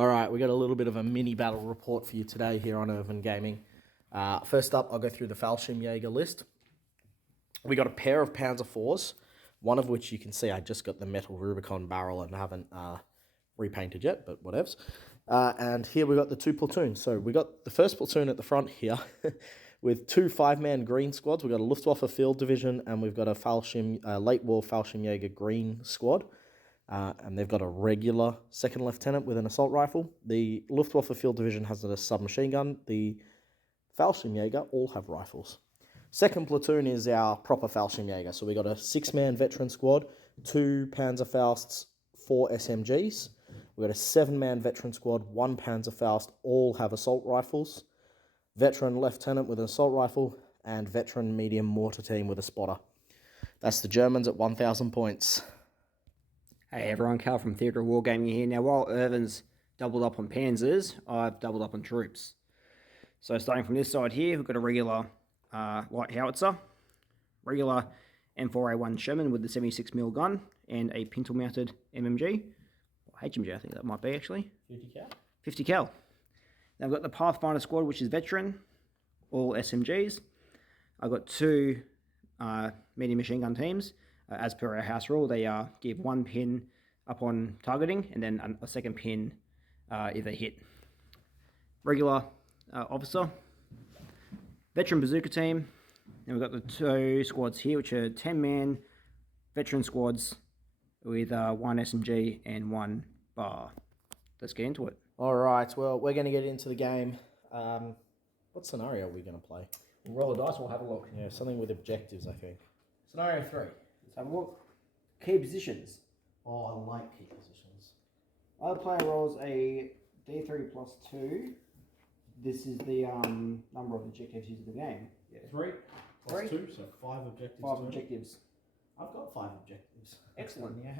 All right, we got a little bit of a mini battle report for you today here on Erwin Gaming. First up, I'll go through the Fallschrimjäger list. We got a pair of Panzer IVs, one of which you can see I just got the metal Rubicon barrel and haven't repainted yet, but whatevs. And here we got the two platoons. So we got the first platoon at the front here with two 5-man green squads. We've got a Luftwaffe Field Division and we've got a late war Fallschrimjäger green squad. And they've got a regular second lieutenant with an assault rifle. The Luftwaffe Field Division has a submachine gun. The Fallschrimjäger all have rifles. Second platoon is our proper Fallschrimjäger. So we got a 6-man veteran squad, 2 Panzerfausts, 4 SMGs. We got a 7-man veteran squad, 1 Panzerfaust, all have assault rifles. Veteran lieutenant with an assault rifle, and veteran medium mortar team with a spotter. That's the Germans at 1,000 points. Hey everyone, Cal from Theatre of Wargaming here. Now while Ervin's doubled up on Panzers, I've doubled up on troops. So starting from this side here, we've got a regular light howitzer, regular M4A1 Sherman with the 76mm gun, and a pintle-mounted MMG, or HMG I think that might be actually. 50 cal? 50 cal. Now I've got the Pathfinder squad, which is veteran, all SMGs. I've got 2 medium machine gun teams. As per our house rule, they give 1 pin upon targeting and then a second pin if they hit. Regular officer, veteran bazooka team, and we've got the 2 squads here, which are 10-man veteran squads with 1 SMG and 1 bar. Let's get into it. All right, well, we're going to get into the game. What scenario are we going to play? We'll roll the dice and we'll have a look. Yeah, something with objectives, I think. Scenario 3. Let's have a look. Key positions. Oh, I like key positions. Other player rolls a D3 plus 2. This is the number of objectives used in the game. Yeah. 3 plus 2, so 5 objectives. 5 objectives. I've got 5 objectives. Excellent. Yeah, I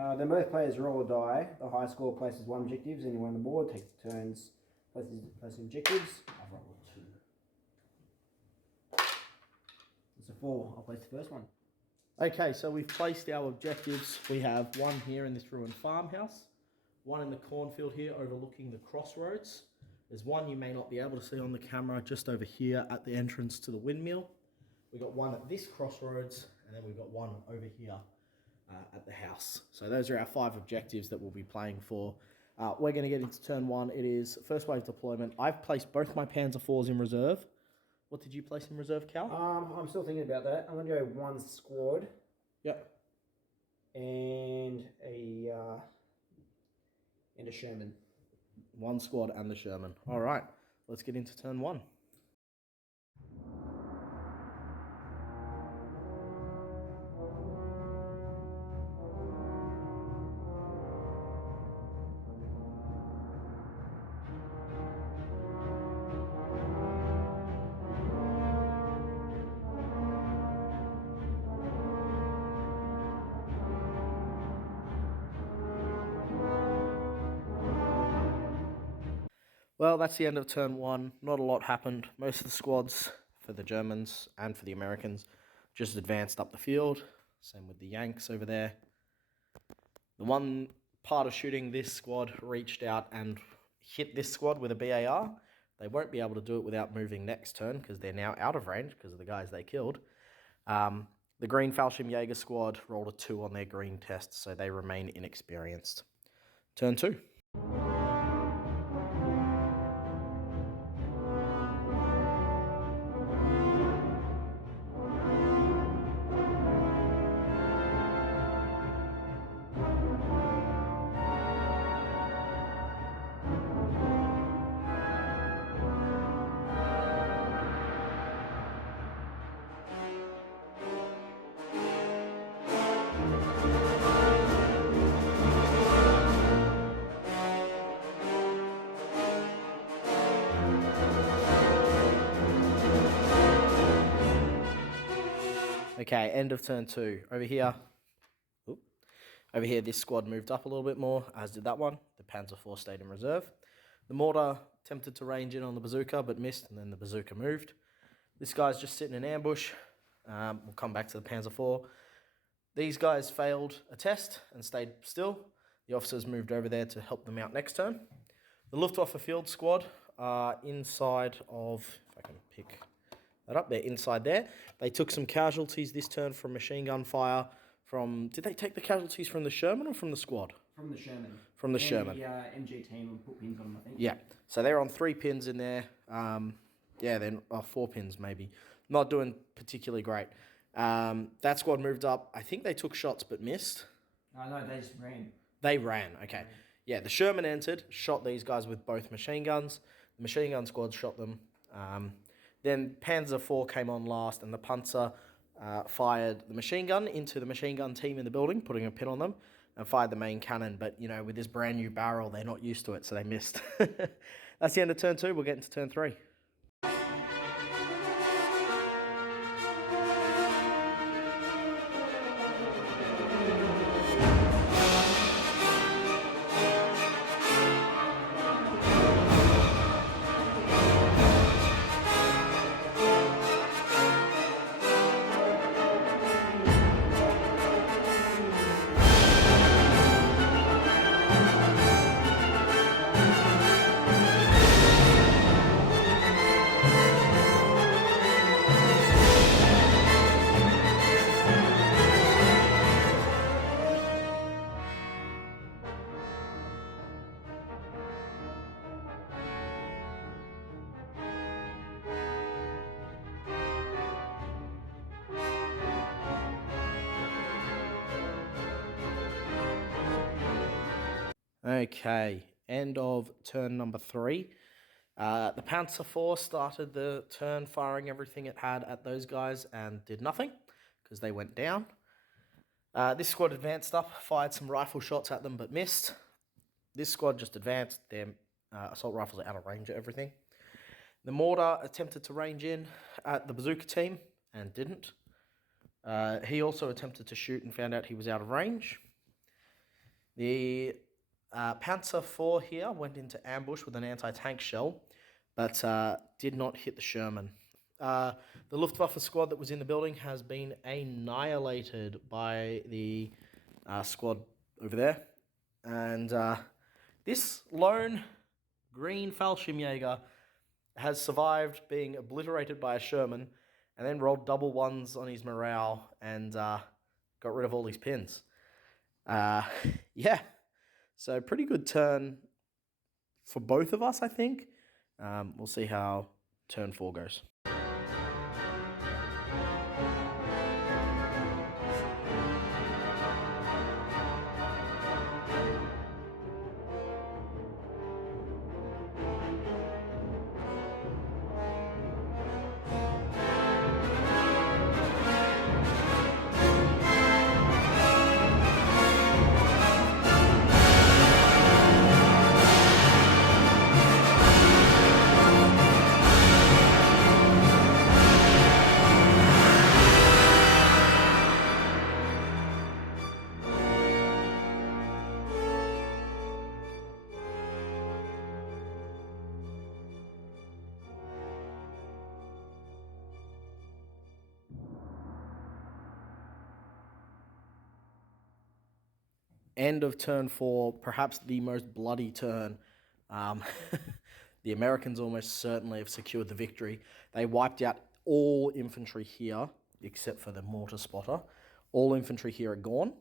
have. Then both players roll a die. The high score places 1 objectives. Anyone on the board takes turns placing objectives. I've rolled 2. It's a 4. I'll place the first one. Okay, so we've placed our objectives. We have 1 here in this ruined farmhouse, 1 in the cornfield here overlooking the crossroads. There's 1 you may not be able to see on the camera just over here at the entrance to the windmill. We've got 1 at this crossroads, and then we've got 1 over here at the house. So those are our 5 objectives that we'll be playing for. We're going to get into turn 1. It is first wave deployment. I've placed both my Panzer IVs in reserve. What did you place in reserve, Cal? I'm still thinking about that. I'm going to go 1 squad. Yep. And a Sherman. 1 squad and the Sherman. All right, let's get into turn 1. Well, that's the end of turn 1. Not a lot happened. Most of the squads for the Germans and for the Americans just advanced up the field. Same with the Yanks over there. The one part of shooting this squad reached out and hit this squad with a BAR. They won't be able to do it without moving next turn because they're now out of range because of the guys they killed. The green Fallschrimjäger squad rolled a 2 on their green test, so they remain inexperienced. Turn 2. Okay, end of turn 2. Over here, this squad moved up a little bit more, as did that one. The Panzer IV stayed in reserve. The mortar attempted to range in on the bazooka, but missed, and then the bazooka moved. This guy's just sitting in ambush. We'll come back to the Panzer IV. These guys failed a test and stayed still. The officers moved over there to help them out next turn. The Luftwaffe field squad are inside of, if I can pick that up, they're inside there. They took some casualties this turn from machine gun fire. Did they take the casualties from the Sherman or from the squad? From the Sherman. From the Sherman. The MG team will put pins on them, I think. Yeah, so they're on 3 pins in there. Then 4 pins maybe. Not doing particularly great. That squad moved up. I think they took shots but missed. No, they just ran. They ran, okay. Yeah, the Sherman entered, shot these guys with both machine guns. The machine gun squad shot them. Then Panzer IV came on last, and the Panzer fired the machine gun into the machine gun team in the building, putting a pin on them, and fired the main cannon. But, with this brand new barrel, they're not used to it, so they missed. That's the end of turn 2. We'll get into turn 3. Okay, end of turn number 3. The Panzer IV started the turn firing everything it had at those guys and did nothing because they went down. This squad advanced up, fired some rifle shots at them but missed. This squad just advanced. Their assault rifles are out of range of everything. The mortar attempted to range in at the bazooka team and didn't. He also attempted to shoot and found out he was out of range. The Panzer IV here went into ambush with an anti-tank shell, but did not hit the Sherman. The Luftwaffe squad that was in the building has been annihilated by the squad over there. And this lone green Fallschrimjäger has survived being obliterated by a Sherman and then rolled double ones on his morale and got rid of all his pins. Yeah. So pretty good turn for both of us, I think. We'll see how turn 4 goes. End of turn 4, perhaps the most bloody turn. The Americans almost certainly have secured the victory. They wiped out all infantry here, except for the mortar spotter. All infantry here are gone.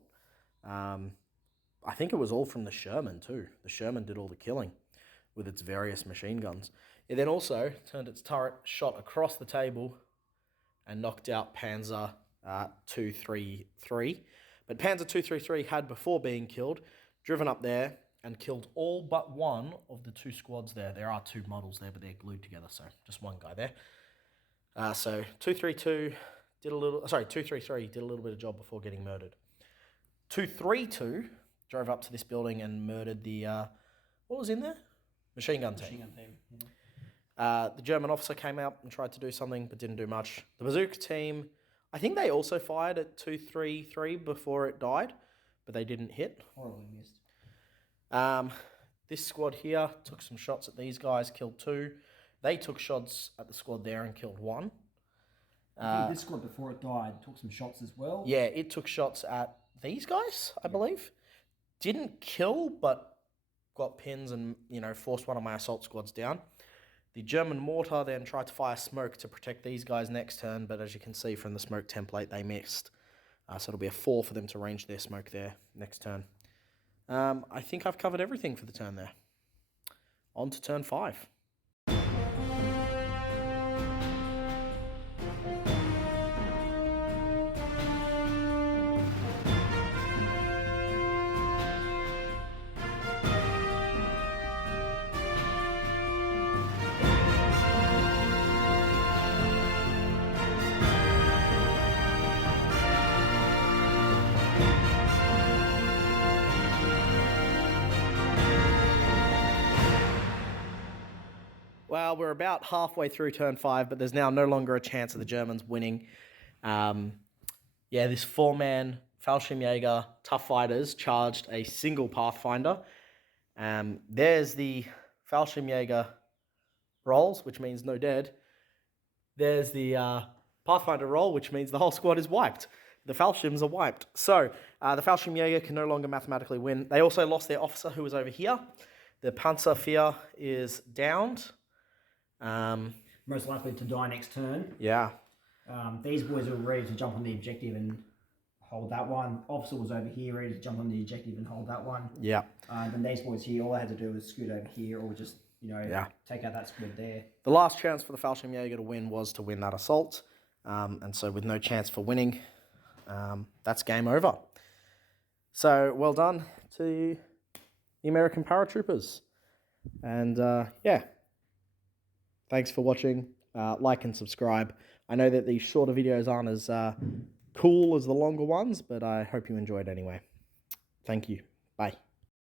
I think it was all from the Sherman too. The Sherman did all the killing with its various machine guns. It then also turned its turret, shot across the table, and knocked out Panzer 233. But Panzer 233 had, before being killed, driven up there and killed all but one of the 2 squads there. There are 2 models there, but they're glued together, so just one guy there. So 233 did a little bit of job before getting murdered. 232 drove up to this building and murdered the what was in there? Machine gun team. Yeah. The German officer came out and tried to do something, but didn't do much. The bazooka team, I think they also fired at 233 before it died, but they didn't hit. Horribly missed. This squad here took some shots at these guys, killed 2. They took shots at the squad there and killed 1. I think this squad, before it died, took some shots as well. Yeah, it took shots at these guys, I believe. didn't kill, but got pins and, forced one of my assault squads down. The German mortar then tried to fire smoke to protect these guys next turn, but as you can see from the smoke template, they missed. So it'll be a 4 for them to range their smoke there next turn. I think I've covered everything for the turn there. On to turn 5. Well, we're about halfway through turn 5, but there's now no longer a chance of the Germans winning. This 4-man Fallschrimjäger tough fighters charged a single Pathfinder. There's the Fallschrimjäger rolls, which means no dead. There's the Pathfinder roll, which means the whole squad is wiped. The Fallschrims are wiped. So the Fallschrimjäger can no longer mathematically win. They also lost their officer, who was over here. The Panzerfear is downed. Most likely to die next turn. Yeah. These boys are ready to jump on the objective and hold that one. Officer was over here ready to jump on the objective and hold that one. Yeah. Then these boys here, all they had to do was scoot over here or just, take out that squid there. The last chance for the Fallschrimjäger to win was to win that assault. And so with no chance for winning, that's game over. So well done to the American Paratroopers. And thanks for watching. Like and subscribe. I know that these shorter videos aren't as cool as the longer ones, but I hope you enjoyed anyway. Thank you. Bye.